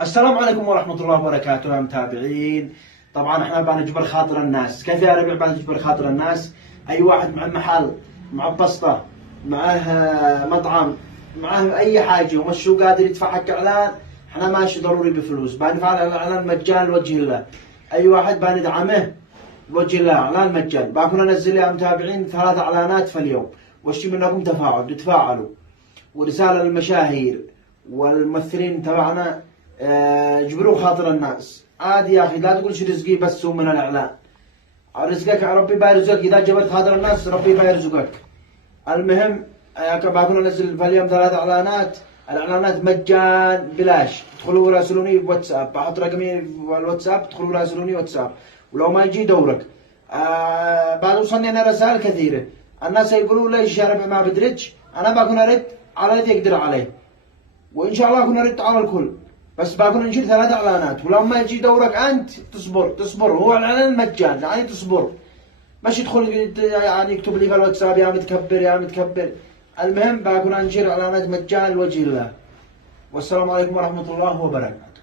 السلام عليكم ورحمة الله وبركاته يا متابعين. طبعا احنا بنجبر خاطر الناس. كيف يا ربيع بنجبر خاطر الناس؟ اي واحد مع محل، مع بسطة، معه مطعم، معه اي حاجة ومش هو قادر يدفع حق اعلان، احنا ماشي ضروري بفلوس. بنفعل الاعلان مجان لوجه الله. اي واحد بندعمه لوجه الله، اعلان مجان. بكون انزل يا متابعين 3 اعلانات في اليوم، واشتي منكم تفاعل، تتفاعلوا ورسالة للمشاهير والممثلين تبعنا. جبروا خاطر الناس. عادي يا اخي، لا تقول شو رزقي بس هو من الاعلان. رزقك ربي بيرزقك، اذا جبرت خاطر الناس ربي بيرزقك. المهم بكون انزل في اليوم 3 اعلانات. الاعلانات مجان بلاش. ادخلوا راسلوني بواتساب، بحط رقمي الواتساب، ادخلوا راسلوني واتساب، ولو ما يجي دورك. بعد وصلني انا رسائل كثيره، الناس يقولوا ليش يا ربع ما بدرج. انا بكون ارد على اللي يقدر عليه، وان شاء الله اكون ارد على الكل. بس بكون نشيل 3 اعلانات، ولما يجي دورك انت تصبر. هو الاعلان مجان، يعني تصبر. مش يدخل يعني يكتب لي في الواتساب يا متكبر يا متكبر. المهم بكون انشر اعلانات مجان لوجه الله. والسلام عليكم ورحمة الله وبركاته.